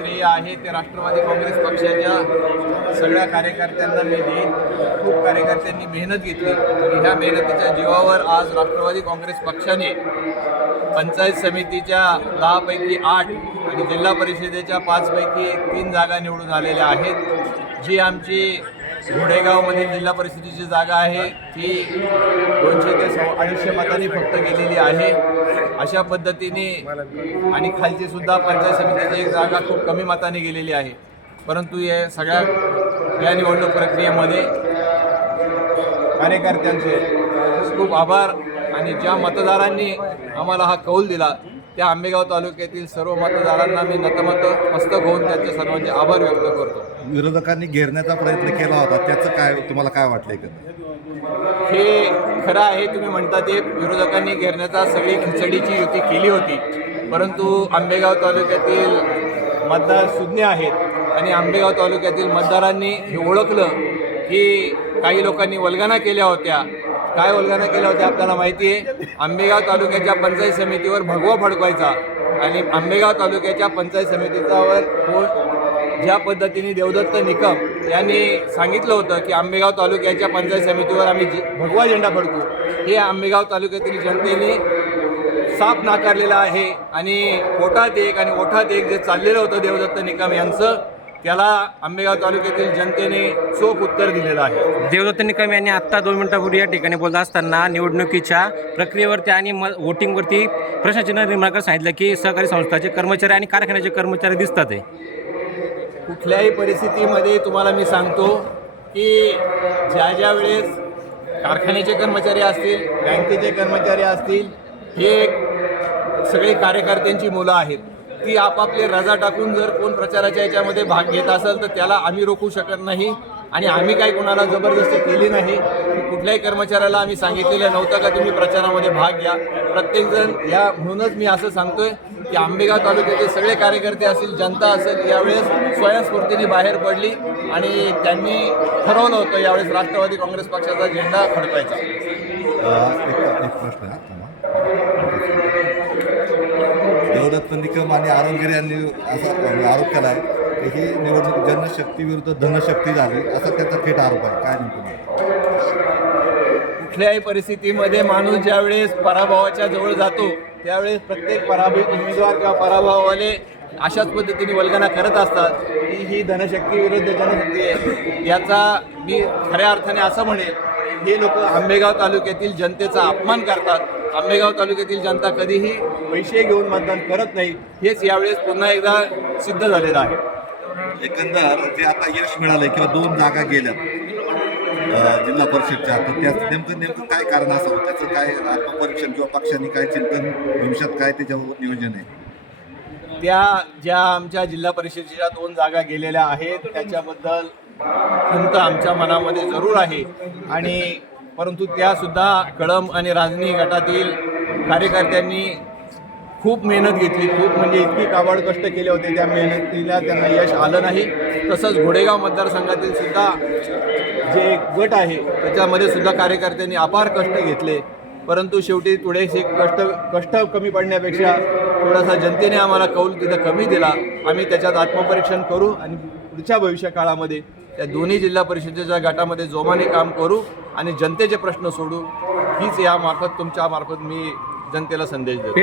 श्रेय आहे ते राष्ट्रवादी काँग्रेस पक्षाच्या सगळ्या कार्यकर्त्यांना मी देईन। खूप कार्यकर्त्यांनी मेहनत घेतली आणि ह्या मेहनतीच्या जीवावर आज राष्ट्रवादी काँग्रेस पक्षाने पंचायत समितीच्या 10 पैकी 8 आणि जिल्हा परिषदेच्या 5 पैकी 3 जागा निवडून आलेल्या आहेत। जी आमची घोडेगावमधील जिल्हा परिषदेची जागा आहे ती 200 ते 250 मतांनी फक्त गेलेली आहे। अशा पद्धतीने आणि खालची सुद्धा पंचायत समितीची एक जागा खूप कमी मतांनी गेलेली आहे। परंतु या सगळ्या या निवडणूक प्रक्रियेमध्ये कार्यकर्त्यांचे खूप आभार आणि ज्या मतदारांनी आम्हाला हा कौल दिला त्या आंबेगाव तालुक्यातील सर्व मतदारांना मी नतमस्तक होऊन त्यांचे सर्वांचे आभार व्यक्त करतो। विरोधकांनी घेरण्याचा प्रयत्न केला होता, त्याचं काय तुम्हाला काय वाटलंय का? हे खरं आहे, तुम्ही म्हणता ते विरोधकांनी घेरण्याचा सगळी खिचडीची युती केली होती, परंतु आंबेगाव तालुक्यातील मतदार सुज्ञ आहेत आणि आंबेगाव तालुक्यातील मतदारांनी हे ओळखलं की काही लोकांनी वल्गना केल्या होत्या। काय वल्गना केल्या होत्या आपल्याला माहिती आहे। आंबेगाव तालुक्याच्या पंचायत समितीवर भगवा फडकवायचा आणि आंबेगाव तालुक्याच्या पंचायत समितीवर ज्या पद्धतीने देवदत्त निकम यांनी सांगितलं होतं की आंबेगाव तालुक्याच्या पंचायत समितीवर आम्ही भगवा झेंडा फडकू, हे आंबेगाव तालुक्यातील जनतेने साफ नाकारलेलं आहे। आणि पोटात एक आणि ओठात एक जे चाललेलं होतं देवदत्त निकम यांचं, त्याला आंबेगाव तालुक्यातील जनतेने चोख उत्तर दिलेलं आहे। देवदत्त निकम यांनी आत्ता 2 मिनिटांपूर्वी या ठिकाणी बोलत असताना निवडणुकीच्या प्रक्रियेवरती आणि वोटिंगवरती प्रश्नचिन्ह निर्माण करत सांगितलं की सहकारी संस्थाचे कर्मचारी आणि कारखान्याचे कर्मचारी दिसतात। कुठल्याही परिस्थितीमध्ये तुम्हाला मी सांगतो की ज्या वेळेस कारखान्याचे कर्मचारी असतील, बँकेचे कर्मचारी असतील, हे सगळे कार्यकर्त्यांची मुलं आहेत। ती आपापले रजा टाकून जर कोण प्रचाराच्या याच्यामध्ये भाग घेत असेल तर त्याला आम्ही रोखू शकत नाही आणि आम्ही काही कोणाला जबरदस्ती केली नाही। कुठल्याही कर्मचाऱ्याला आम्ही सांगितलेलं नव्हतं का तुम्ही प्रचारामध्ये भाग घ्या। प्रत्येकजण या म्हणूनच मी असं सांगतोय की आंबेगाव तालुक्याचे सगळे कार्यकर्ते असतील, जनता असेल, यावेळेस स्वयंस्फूर्तीने बाहेर पडली आणि त्यांनी ठरवलं होतं यावेळेस राष्ट्रवादी काँग्रेस पक्षाचा झेंडा फडकवायचा। एक प्रश्न आहे, देवदत्त निकम आणि आरोग्य यांनी असा आरोप केला आहे की ही निवडणूक जनशक्ती विरुद्ध धनशक्ती झाली, असा त्याचा थेट आरोप आहे। काय नेमकं? कुठल्याही परिस्थितीमध्ये माणूस ज्यावेळेस पराभवाच्या जवळ जातो त्यावेळेस प्रत्येक पराभूत उमेदवार किंवा पराभवावाले अशाच पद्धतीने वल्गना करत असतात की ही धनशक्ती विरुद्ध जनशक्ती आहे। याचा मी खऱ्या अर्थाने असं म्हणेल, हे लोक आंबेगाव तालुक्यातील जनतेचा अपमान करतात। आंबेगाव तालुक्यातील जनता कधीही पैसे घेऊन मतदान करत नाही, हेच यावेळेस पुन्हा एकदा सिद्ध झालेलं आहे। एकंदर जे आता यश मिळालंय किंवा 2 जागा गेल्या जिल्हा परिषदच्या, तर त्याचं नेमकं काय कारण असावं? त्याचं काय आत्मपरीक्षण किंवा पक्षाने काय चिंतन, भविष्यात काय त्याच्यावर नियोजन आहे? ज्या आमच्या जिल्हा परिषदेच्या 2 जागा गेलेल्या आहेत त्याच्याबद्दल खंत आमच्या मनामध्ये जरूर आहे आणि परंतु त्यासुद्धा कळंब आणि राजनी गटातील कार्यकर्त्यांनी खूप मेहनत घेतली, खूप म्हणजे इतकी काबाड कष्ट केले होते, त्या मेहनतीला त्यांना यश आलं नाही। तसंच घोडेगाव मतदारसंघातील सुद्धा जे गट आहे त्याच्यामध्ये सुद्धा कार्यकर्त्यांनी अपार कष्ट घेतले, परंतु शेवटी थोडेसे कष्ट कमी पडण्यापेक्षा थोडासा जनतेने आम्हाला कौल तिथं कमी दिला। आम्ही त्याच्यात आत्मपरीक्षण करू आणि पुढच्या भविष्य काळामध्ये त्या दोन्ही जिल्हा परिषदेच्या गटामध्ये जोमाने काम करू आणि जनतेचे प्रश्न सोडू, हीच यामार्फत तुमच्या मार्फत मी जनतेला संदेश देतो।